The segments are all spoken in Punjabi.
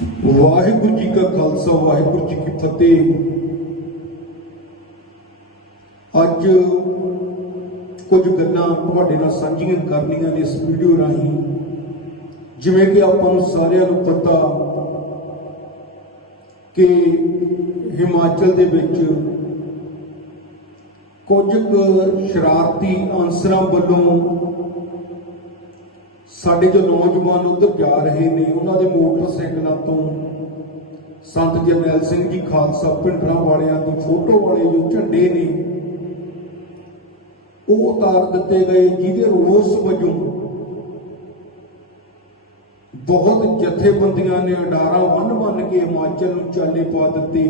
ਵਾਹਿਗੁਰੂ ਜੀ ਕਾ ਖਾਲਸਾ, ਵਾਹਿਗੁਰੂ ਜੀ ਕੀ ਫਤਿਹ। ਅੱਜ ਕੁਝ ਗੱਲਾਂ ਤੁਹਾਡੇ ਨਾਲ ਸਾਂਝੀਆਂ ਕਰਨੀਆਂ ਨੇ ਇਸ ਵੀਡੀਓ ਰਾਹੀਂ। ਜਿਵੇਂ ਕਿ ਆਪਾਂ ਨੂੰ ਸਾਰਿਆਂ ਨੂੰ ਪਤਾ ਕਿ ਹਿਮਾਚਲ ਦੇ ਵਿੱਚ ਕੁਝ ਕੁ ਸ਼ਰਾਰਤੀ ਅਨਸਰਾਂ ਵੱਲੋਂ ਸਾਡੇ ਜੋ ਨੌਜਵਾਨ ਉੱਧਰ ਜਾ ਰਹੇ ਨੇ, ਉਹਨਾਂ ਦੇ ਮੋਟਰਸਾਈਕਲਾਂ ਤੋਂ ਸੰਤ ਜਰਨੈਲ ਸਿੰਘ ਜੀ ਖਾਲਸਾ ਪਿੰਡਰਾਂ ਵਾਲਿਆਂ ਦੀ ਫੋਟੋ ਵਾਲੇ ਜੋ ਝੰਡੇ ਨੇ, ਉਹ ਉਤਾਰ ਦਿੱਤੇ ਗਏ, ਜਿਹਦੇ ਰੋਸ ਵਜੋਂ ਬਹੁਤ ਜਥੇਬੰਦੀਆਂ ਨੇ ਅਡਾਰਾ ਵੰਨ ਵੰਨ ਕੇ ਹਿਮਾਚਲ ਨੂੰ ਚਾਲੇ ਪਾ ਦਿੱਤੇ।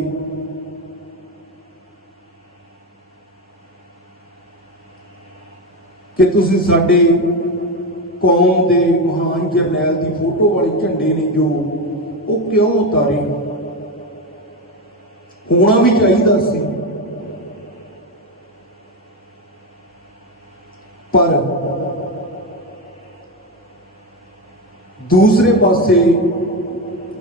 ਕਿ ਤੁਸੀਂ ਸਾਡੇ ਕੌਮ ਦੇ ਮਹਾਨ ਜਰਨੈਲ ਦੀ ਫੋਟੋ ਵਾਲੇ ਝੰਡੇ ਨੇ ਜੋ, ਉਹ ਕਿਉਂ ਉਤਾਰੇ? ਹੋਣਾ ਵੀ ਚਾਹੀਦਾ ਸੀ। ਪਰ ਦੂਸਰੇ ਪਾਸੇ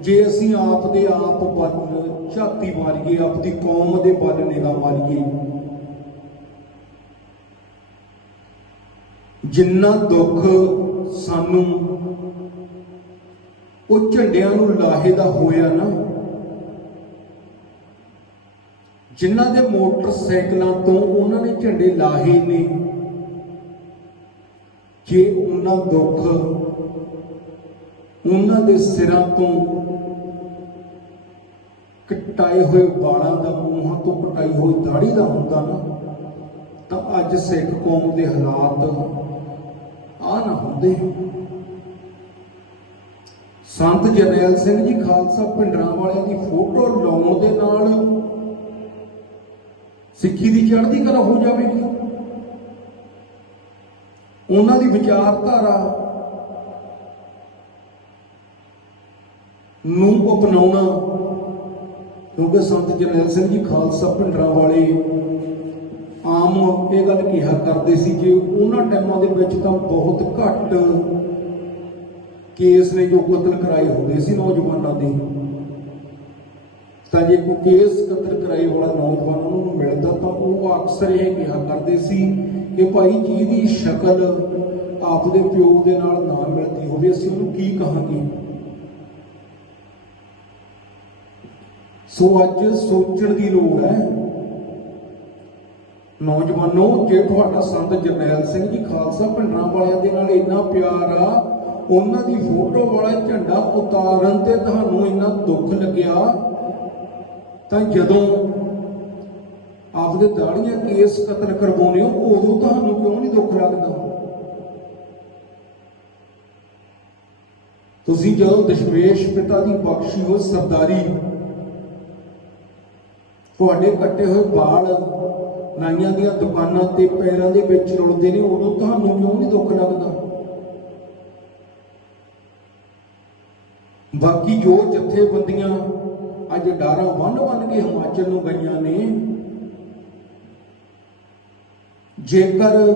ਜੇ ਅਸੀਂ ਆਪ ਦੇ ਆਪ ਵੱਲ ਝਾਤੀ ਮਾਰੀਏ, ਆਪਦੀ ਕੌਮ ਦੇ ਵੱਲ ਨਿਗਾਹ ਮਾਰੀਏ, ਜਿੰਨਾ ਦੁੱਖ ਸਾਨੂੰ ਉਹ ਝੰਡਿਆਂ ਨੂੰ ਲਾਹੇ ਦਾ ਹੋਇਆ ਨਾ। ਜਿਨ੍ਹਾਂ ਦੇ ਮੋਟਰਸਾਈਕਲਾਂ ਤੋਂ ਉਹਨਾਂ ਨੇ ਝੰਡੇ ਲਾਹੇ ਨੇ। ਜੇ ਉਹਨਾਂ ਦੁੱਖ ਉਹਨਾਂ ਦੇ ਸਿਰਾਂ ਤੋਂ ਕਟਾਏ ਹੋਏ ਵਾਲਾਂ ਦਾ ਮੂੰਹਾਂ ਤੋਂ ਕਟਾਈ ਹੋਈ ਦਾੜੀ ਦਾ ਹੁੰਦਾ ਨਾ, ਤਾਂ ਅੱਜ ਸਿੱਖ ਕੌਮ ਦੇ ਹਾਲਾਤ ਆ ਨਾ ਹੁੰਦੇ। ਸੰਤ ਜਰਨੈਲ ਸਿੰਘ ਜੀ ਖਾਲਸਾ ਭਿੰਡਰਾਂ ਵਾਲਿਆਂ ਦੀ ਫੋਟੋ ਲਾਉਣ ਦੇ ਨਾਲ ਸਿੱਖੀ ਦੀ ਚੜ੍ਹਦੀ ਕਲਾ ਹੋ ਜਾਵੇਗੀ। ਉਹਨਾਂ ਦੀ ਵਿਚਾਰਧਾਰਾ ਨੂੰ ਅਪਣਾਉਣਾ, ਕਿਉਂਕਿ ਸੰਤ ਜਰਨੈਲ ਸਿੰਘ ਜੀ ਖਾਲਸਾ ਭਿੰਡਰਾਂ ਵਾਲੇ ਆਮ ਇਹ ਗੱਲ ਕਿਹਾ ਕਰਦੇ ਸੀ ਕਿ ਉਹਨਾਂ ਟਾਈਮਾਂ ਦੇ ਵਿੱਚ ਤਾਂ ਬਹੁਤ ਘੱਟ ਕੇਸ ਨੇ ਜੋ ਕਤਲ ਕਰਾਏ ਹੁੰਦੇ ਸੀ ਨੌਜਵਾਨਾਂ ਦੇ। ਤਾਂ ਜੇ ਕੋਈ ਕੇਸ ਕਤਲ ਕਰਾਏ ਵਾਲਾ ਨੌਜਵਾਨ ਨੂੰ ਮਿਲਦਾ ਤਾਂ ਉਹ ਅਕਸਰ ਇਹ ਕਿਹਾ ਕਰਦੇ ਸੀ ਕਿ ਭਾਈ ਜਿਹਦੀ ਸ਼ਕਲ ਆਪਦੇ ਪਿਓ ਦੇ ਨਾਲ ਨਾ ਮਿਲਦੀ ਹੋਵੇ, ਅਸੀਂ ਉਹਨੂੰ ਕੀ ਕਹਾਂਗੇ? ਸੋ ਅੱਜ ਸੋਚਣ ਦੀ ਲੋੜ ਹੈ ਨੌਜਵਾਨੋ, ਜੇ ਤੁਹਾਡਾ ਸੰਤ ਜਰਨੈਲ ਸਿੰਘ ਜੀ ਖਾਲਸਾ ਪਿੰਡਰਾਂ ਵਾਲਿਆਂ ਦੇ ਨਾਲ ਇੰਨਾ ਪਿਆਰ ਆ, ਉਹਨਾਂ ਦੀ ਫੋਟੋ ਵਾਲਾ ਝੰਡਾ ਉਤਾਰਨ ਤੇ ਤੁਹਾਨੂੰ ਇੰਨਾ ਦੁੱਖ ਲੱਗਿਆ, ਤਾਂ ਜਦੋਂ ਆਪਦੇ ਦਾੜੀਆਂ ਕੇਸ ਕਤਲ ਕਰਵਾਉਨੇ ਹੋ, ਉਦੋਂ ਤੁਹਾਨੂੰ ਕਿਉਂ ਨਹੀਂ ਦੁੱਖ ਲੱਗਦਾ? ਤੁਸੀਂ ਜਦੋਂ ਦਸ਼ਮੇਸ਼ ਪਿਤਾ ਦੀ ਬਖਸ਼ੀ ਹੋ ਸਰਦਾਰੀ, ਤੁਹਾਡੇ ਕੱਟੇ ਹੋਏ ਵਾਲ ਨਾਈਆਂ ਦੀਆਂ ਦੁਕਾਨਾਂ ਤੇ ਪੈਰਾਂ ਦੇ ਵਿੱਚ ਰੁਲਦੇ ਨੇ, ਉਦੋਂ ਤੁਹਾਨੂੰ ਕਿਉਂ ਨਹੀਂ ਦੁੱਖ ਲੱਗਦਾ? ਬਾਕੀ ਜੋ ਜਥੇਬੰਦੀਆਂ ਅੱਜ ਡਾਰਾਂ ਵੰਨ ਵੰਨ ਕੇ ਹਿਮਾਚਲ ਨੂੰ ਗਈਆਂ ਨੇ, ਜੇਕਰ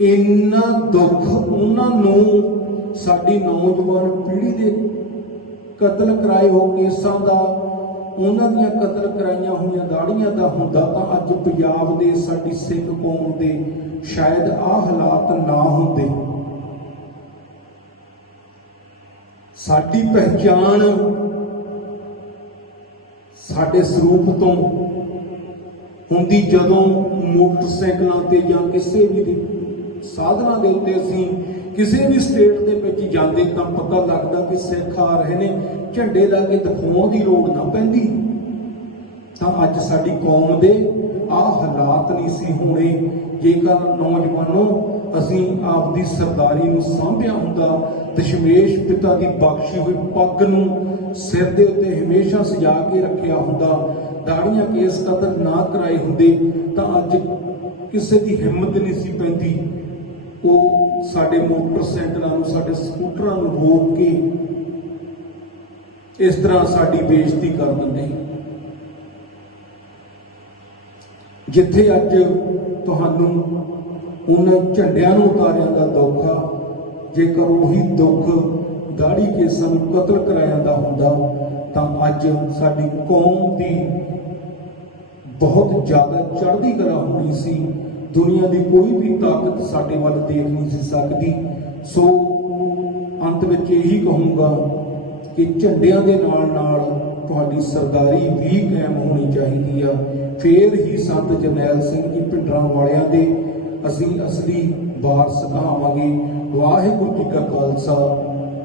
ਇੰਨਾ ਦੁੱਖ ਉਹਨਾਂ ਨੂੰ, ਸਾਡੀ ਨੌਜਵਾਨ ਪੀੜ੍ਹੀ ਦੇ ਕਤਲ ਕਰਾਏ ਹੋ ਕੇਸਾਂ ਦਾ ਉਹਨਾਂ ਦੀਆਂ ਕਤਲ ਕਰਾਈਆਂ ਹੋਈਆਂ ਦਾੜੀਆਂ ਦਾ ਹੁੰਦਾ ਤਾਂ ਅੱਜ ਪੰਜਾਬ ਦੇ ਸਾਡੀ ਸਿੱਖ ਕੌਮ ਦੇ ਸ਼ਾਇਦ ਆਹ ਹਾਲਾਤ ਨਾ ਹੁੰਦੇ। ਸਾਡੀ ਪਹਿਚਾਣ ਸਾਡੇ ਸਰੂਪ ਤੋਂ ਹੁੰਦੀ ਜਦੋਂ ਮੋਟਰਸਾਈਕਲਾਂ ਤੇ ਜਾਂ ਕਿਸੇ ਵੀ ਸਾਧਨਾਂ ਦੇ ਉੱਤੇ ਅਸੀਂ ਕਿਸੇ ਵੀ ਸਟੇਟ ਦੇ ਵਿੱਚ ਜਾਂਦੇ ਤਾਂ ਪਤਾ ਲੱਗਦਾ ਕਿ ਸਿੱਖ ਆ ਰਹੇ ਨੇ ਝੰਡੇ ਲਾ ਕੇ ਦਿਖਾਉਣ ਦੀ ਲੋੜ ਨਾ ਪੈਂਦੀ। ਤਾਂ ਅੱਜ ਸਾਡੀ ਕੌਮ ਦੇ ਆ ਹਾਲਾਤ ਨਹੀਂ ਸੀ ਹੋਣੇ। ਜੇਕਰ ਨੌਜਵਾਨੋ, ਅਸੀਂ ਆਪਦੀ ਸਰਦਾਰੀ ਨੂੰ ਸਾਂਭਿਆ ਹੁੰਦਾ ਦਸ਼ਮੇਸ਼ ਪਿਤਾ ਦੀ ਬਖਸ਼ੀ ਹੋਈ ਪੱਗ ਨੂੰ ਸਿਰ ਦੇ ਉੱਤੇ ਹਮੇਸ਼ਾ ਸਜਾ ਕੇ ਰੱਖਿਆ ਹੁੰਦਾ, ਦਾੜੀਆਂ ਕੇਸ ਕਤਲ ਨਾ ਕਰਾਏ ਹੁੰਦੇ, ਤਾਂ ਅੱਜ ਕਿਸੇ ਦੀ ਹਿੰਮਤ ਨਹੀਂ ਸੀ ਪੈਂਦੀ। ਉਹ ਸਾਡੇ ਮੋਟਰਸਾਈਕਲਾਂ ਨੂੰ, ਸਾਡੇ ਸਕੂਟਰਾਂ ਨੂੰ ਰੋਕ ਕੇ ਇਸ ਤਰ੍ਹਾਂ ਸਾਡੀ ਬੇਇੱਜ਼ਤੀ ਕਰ ਦਿੰਦੇ ਜਿੱਥੇ ਅੱਜ ਤੁਹਾਨੂੰ ਉਹਨਾਂ ਝੰਡਿਆਂ ਨੂੰ ਉਤਾਰਿਆਂ ਦਾ ਦੁੱਖ ਆ, ਜੇਕਰ ਉਹੀ ਦੁੱਖ ਦਾੜੀ ਕੇਸਾਂ ਨੂੰ ਕਤਲ ਕਰਾਇਆ ਦਾ ਹੁੰਦਾ, ਤਾਂ ਅੱਜ ਸਾਡੀ ਕੌਮ ਦੀ ਬਹੁਤ ਜ਼ਿਆਦਾ ਚੜ੍ਹਦੀ ਕਲਾ ਹੋਣੀ ਸੀ। ਦੁਨੀਆ ਦੀ ਕੋਈ ਵੀ ਤਾਕਤ ਸਾਡੇ ਵੱਲ ਦੇਖ ਨਹੀਂ ਸੀ ਸਕਦੀ। ਸੋ ਅੰਤ ਵਿੱਚ ਇਹੀ ਕਹੂੰਗਾ ਕਿ ਝੰਡਿਆਂ ਦੇ ਨਾਲ ਨਾਲ ਤੁਹਾਡੀ ਸਰਦਾਰੀ ਵੀ ਕਾਇਮ ਹੋਣੀ ਚਾਹੀਦੀ ਆ। ਫੇਰ ਹੀ ਸੰਤ ਜਰਨੈਲ ਸਿੰਘ ਜੀ ਪਿੰਡਰਾਂ ਵਾਲਿਆਂ ਦੇ ਅਸੀਂ ਅਸਲੀ ਵਾਰਸ ਕਹਾਵਾਂਗੇ ਵਾਹਿਗੁਰੂ ਜੀ ਕਾ ਖਾਲਸਾ,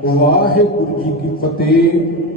ਵਾਹਿਗੁਰੂ ਜੀ ਕੀ ਫਤਿਹ।